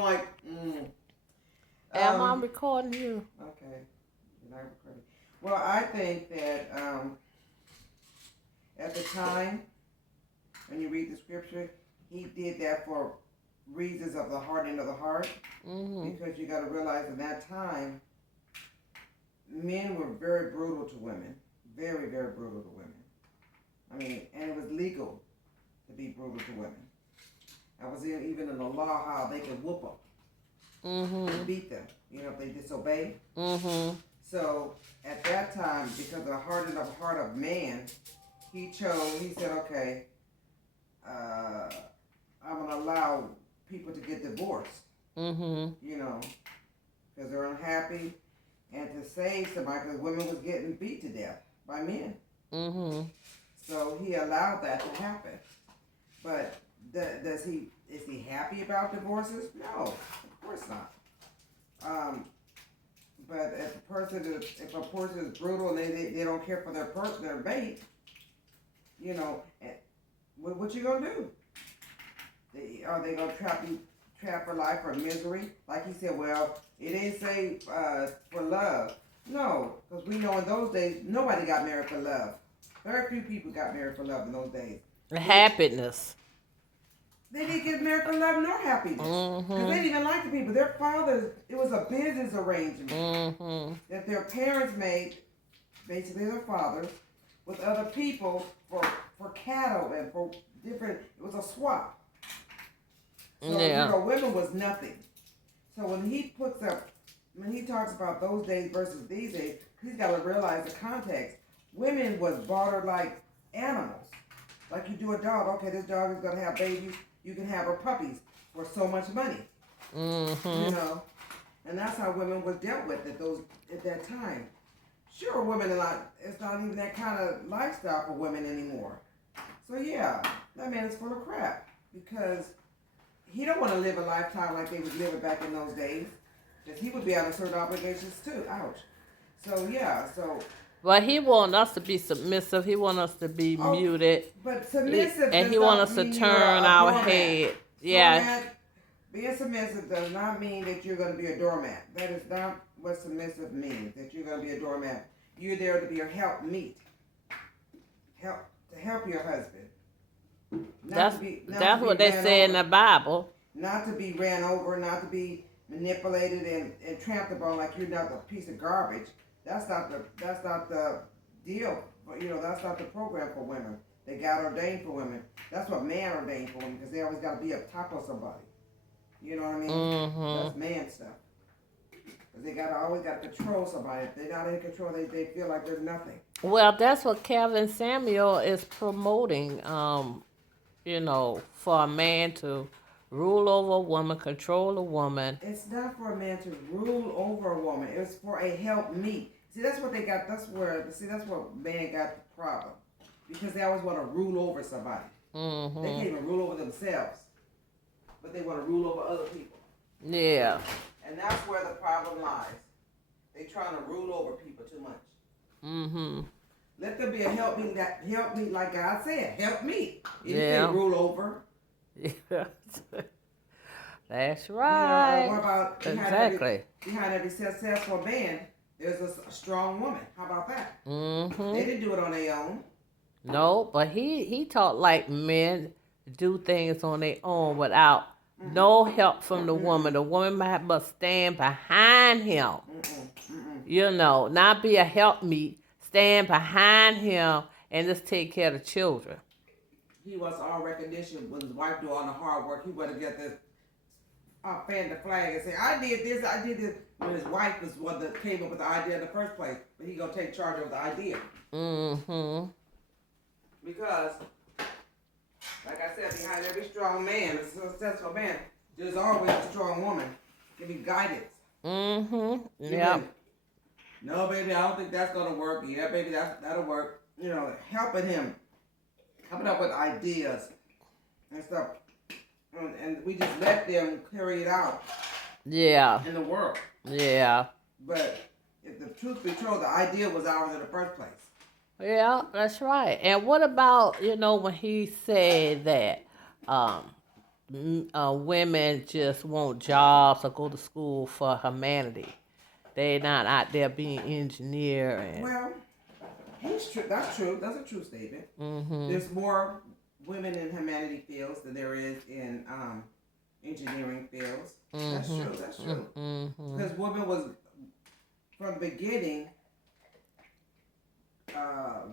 like, Am I recording you? okay, you're not recording. Well, I think that at the time when you read the scripture, he did that for reasons of the hardening of the heart. Because you got to realize in that time, men were very brutal to women, very, very brutal to women. I mean, and it was legal to be brutal to women. I was even in the law how they could whoop them, and beat them, if they disobey. So at that time, because of the hardening of the heart of man, he said, okay, I'm going to allow people to get divorced, because they're unhappy, and to save somebody, because women was getting beat to death by men. So he allowed that to happen. But is he happy about divorces? No, of course not. But if a person is brutal and they don't care for their mate, what you gonna do? Are they gonna trap for life or misery? Like he said, well, it ain't say for love. No, because we know in those days nobody got married for love. Very few people got married for love in those days. Happiness. They didn't get married for love nor happiness. Because they didn't even like the people. Their fathers, it was a business arrangement that their parents made, basically their fathers, with other people for cattle and for different, it was a swap. So, women was nothing. So when he talks about those days versus these days, he's got to realize the context. Women was bartered like animals. Like you do a dog. Okay, this dog is going to have babies. You can have her puppies for so much money. And that's how women was dealt with at that time. Sure, women it's not even that kind of lifestyle for women anymore. So yeah, that man is full of crap because he don't want to live a lifetime like they was living back in those days. Because he would be under certain obligations too. Ouch. So yeah, But he want us to be submissive. He want us to be muted. But submissive and he want us to turn our head. Yeah. Doormat. Being submissive does not mean that you're going to be a doormat. That is not what submissive means, that you're going to be a doormat. You're there to be a helpmeet. To help your husband. That's what they say in the Bible. Not to be ran over, not to be manipulated and trampled upon like you're not a piece of garbage. That's not the deal. That's not the program for women. They got ordained for women. That's what man ordained for women because they always got to be up top of somebody. You know what I mean? That's man stuff. Because they always got to control somebody. If they're not in control, they feel like they're nothing. Well, that's what Kevin Samuel is promoting. For a man to rule over a woman, control a woman. It's not for a man to rule over a woman. It's for a helpmeet. See, that's what they got. That's where man got the problem. Because they always want to rule over somebody. They can't even rule over themselves. But they want to rule over other people. Yeah. And that's where the problem lies. They trying to rule over people too much. Let there be a helpmeet like God said. Help me. You can't rule over. Yeah. That's right. What about behind every successful man, there's a strong woman. How about that? They didn't do it on their own. No, but he taught like men do things on their own without no help from the woman. The woman must stand behind him. Not be a helpmeet. Stand behind him and just take care of the children. He wants all recognition when his wife do all the hard work. He want to get this fan the flag and say, I did this. When his wife was one that came up with the idea in the first place. But he going to take charge of the idea. Because, like I said, behind every strong man, a successful man, there's always a strong woman. Give me guidance. Yeah. No, baby, I don't think that's going to work. Yeah, baby, that'll work. Helping him. Coming up with ideas and stuff. And we just let them carry it out. Yeah. In the world. Yeah. But if the truth be told, the idea was ours in the first place. Yeah, that's right. And what about, when he said that women just want jobs or go to school for humanity. They not out there being engineer and. Well, he's true. That's true. That's a true statement. Mm-hmm. There's more women in humanity fields than there is in engineering fields. Mm-hmm. That's true. That's true. Mm-hmm. Because women was from the beginning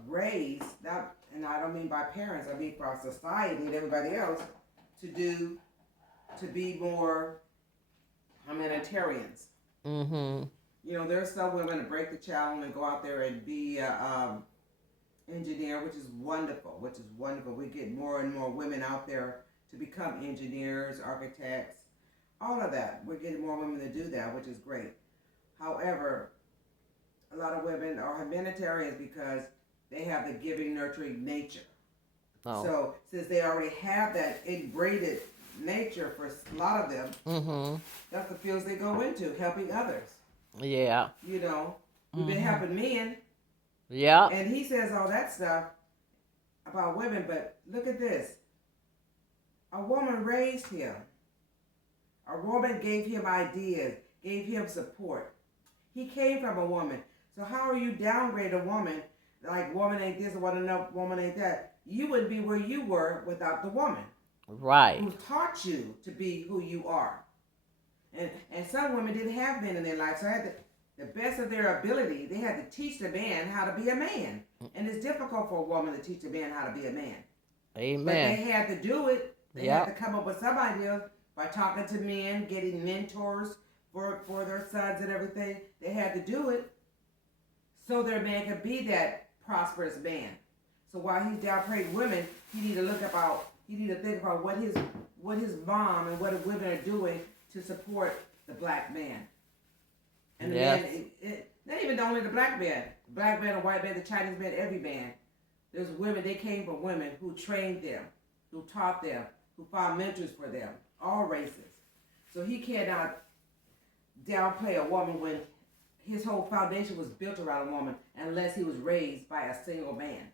raised, not, and I don't mean by parents, I mean for society and everybody else, to be more humanitarians. Mm-hmm. You know, there's some women that break the challenge and go out there and be engineer, which is wonderful. We get more and more women out there to become engineers, architects, all of that. We're getting more women to do that, which is great. However, a lot of women are humanitarians because they have the giving, nurturing nature. Oh. So since they already have that inbred nature for a lot of them, mm-hmm. that's the fields they go into, helping others. Yeah. You know, we've been helping men. Yeah. And he says all that stuff about women, but look at this. A woman raised him. A woman gave him ideas, gave him support. He came from a woman. So how are you downgrade a woman, like woman ain't this, woman ain't that? You wouldn't be where you were without the woman. Right. Who taught you to be who you are. And some women didn't have men in their life, so had the best of their ability, they had to teach the man how to be a man. And it's difficult for a woman to teach a man how to be a man. Amen. But they had to do it. They had to come up with some ideas by talking to men, getting mentors for their sons and everything. They had to do it so their man could be that prosperous man. So while he's downplaying women, he need to think about what his mom and what the women are doing to support the black man. And the man, not even only the black man, the white man, the Chinese man, every man. There's women, they came from women who trained them, who taught them, who found mentors for them, all races. So he cannot downplay a woman when his whole foundation was built around a woman unless he was raised by a single man.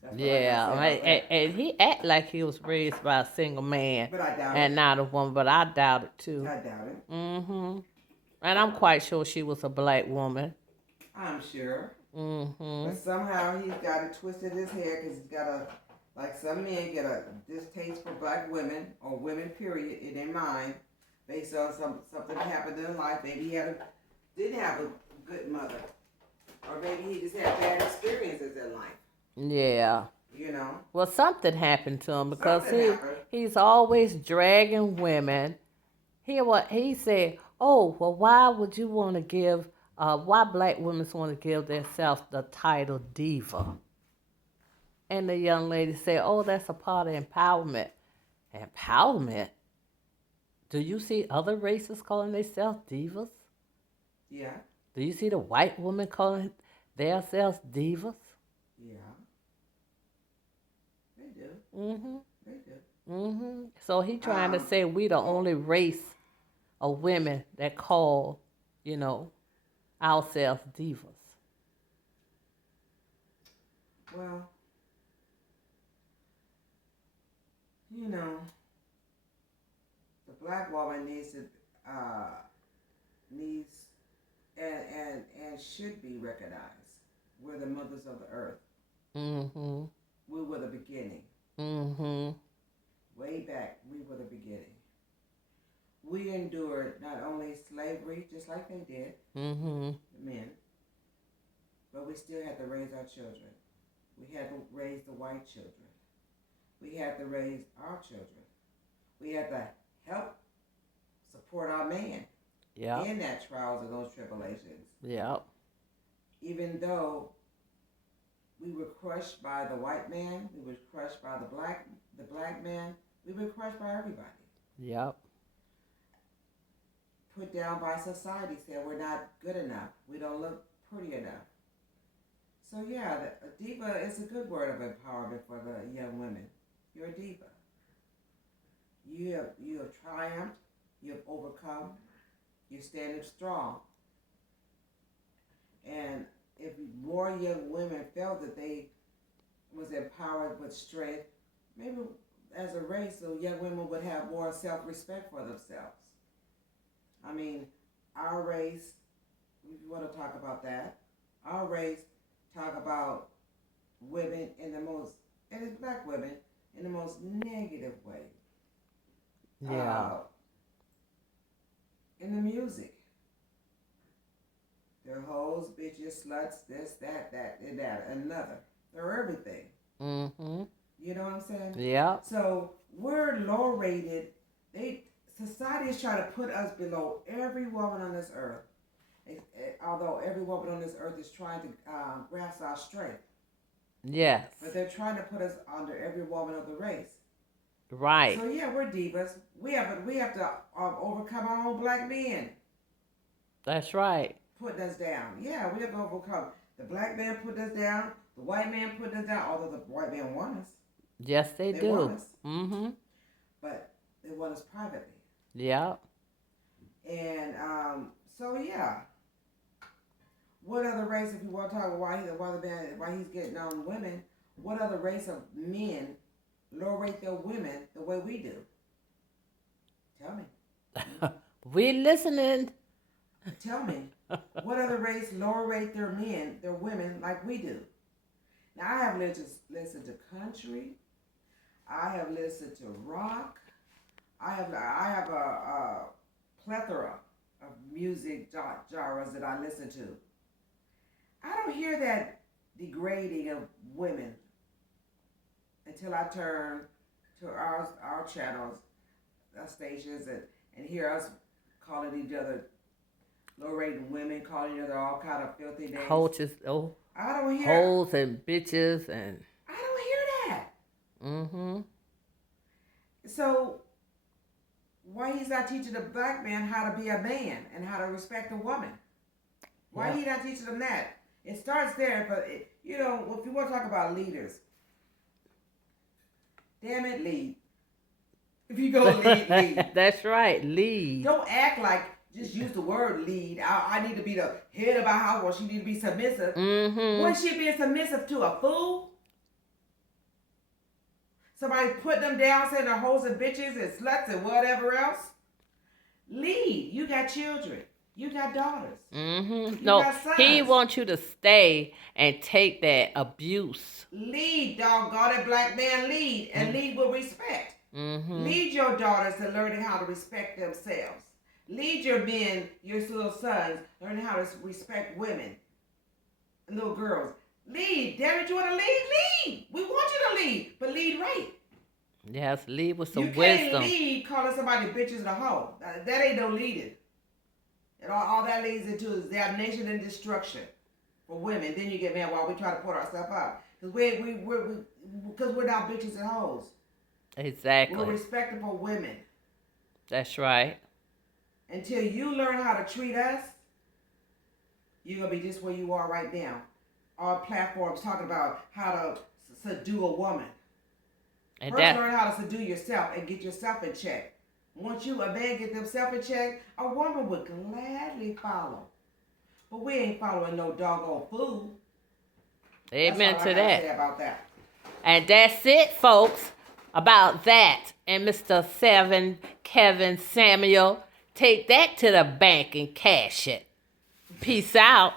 And he act like he was raised by a single man, but I doubt and not a woman. But I doubt it too. I doubt it. Mm-hmm. And I'm quite sure she was a black woman. I'm sure. Mm-hmm. But somehow he's got it twisted in his head because he's got like some men get a distaste for black women or women period in their mind based on something that happened in their life. Maybe he didn't have a good mother, or maybe he just had bad experiences in life. Yeah. You know. Well, something happened to him because he's always dragging women. He said, "Oh, well, why would you want to give? Why black women want to give themselves the title diva?" And the young lady said, "Oh, that's a part of empowerment." Empowerment? Do you see other races calling themselves divas? Yeah. Do you see the white women calling themselves divas? Yeah. They do. Mm-hmm. They do. Mm-hmm. So he trying to say we the only race of women that call, ourselves divas. Well, the black woman needs and should be recognized. We're the mothers of the earth. Mm-hmm. We were the beginning. Mm-hmm. Way back, we were the beginning. We endured not only slavery, just like they did, mm-hmm. the men, but we still had to raise our children. We had to raise the white children. We had to raise our children. We had to help support our man in that trials and those tribulations. Yep. Even though we were crushed by the white man, we were crushed by the black man, we were crushed by everybody. Yep. Put down by society, said we're not good enough. We don't look pretty enough. So yeah, a diva is a good word of empowerment for the young women. You're a diva. You have triumphed. You have overcome. You're standing strong. And if more young women felt that they was empowered with strength, maybe as a race, so young women would have more self-respect for themselves. I mean, our race, if you want to talk about that, our race talk about women in the most, and it's black women, in the most negative way. Yeah. In the music. They're hoes, bitches, sluts, this, that, and that, another. They're everything. Mm-hmm. You know what I'm saying? Yeah. So we're low rated. Society is trying to put us below every woman on this earth. Although every woman on this earth is trying to grasp our strength. Yes. But they're trying to put us under every woman of the race. Right. So yeah, we're divas. We have to overcome our own black men. That's right. Putting us down. Yeah, we have to overcome. The black man put us down. The white man put us down. Although the white man want us. Yes, they do. Want us. Mm-hmm. But they want us privately. Yeah. And so yeah. What other race, if you want to talk about why he's getting on women, what other race of men low rate their women the way we do? Tell me. We listening. Tell me. What other race lower rate their women like we do? Now I have listened to country. I have listened to rock. I have a plethora of music genres that I listen to. I don't hear that degrading of women until I turn to our channels, our stations, and hear us calling each other low-rated women, calling each other all kind of filthy names. Coaches, I don't hear hoes and bitches and. I don't hear that. Mm-hmm. So why he's not teaching the black man how to be a man and how to respect a woman? Why he not teaching them that? It starts there, but if you want to talk about leaders, damn it, lead. If you go lead. That's right, lead. Don't act like just use the word lead. I need to be the head of our house, or she need to be submissive. Mm-hmm. When she being submissive to a fool? Somebody put them down, saying they're hoes and bitches and sluts and whatever else? Lead. You got children. You got daughters. Mm-hmm. You got sons. He wants you to stay and take that abuse. Lead, doggone it, black man, lead. And lead with respect. Mm-hmm. Lead your daughters to learning how to respect themselves. Lead your men, your little sons, learning how to respect women and little girls. Lead. Damn it, you want to lead? Lead. We want you to lead, but lead right. Yes, lead with some wisdom. wisdom. You can't lead calling somebody bitches and a hoe. That ain't no leading. And all that leads into is damnation and destruction for women. Then you get mad while we try to put ourselves out. Because we're not bitches and hoes. Exactly. We're respectable women. That's right. Until you learn how to treat us, you're going to be just where you are right now. Our platforms talking about how to subdue a woman. And First, learn how to subdue yourself and get yourself in check. Once a man get themselves in check, a woman would gladly follow. But we ain't following no doggone fool. Amen That's all to I that. gotta say about that. And that's it, folks, about that. And Mr. Kevin Samuel, take that to the bank and cash it. Peace out.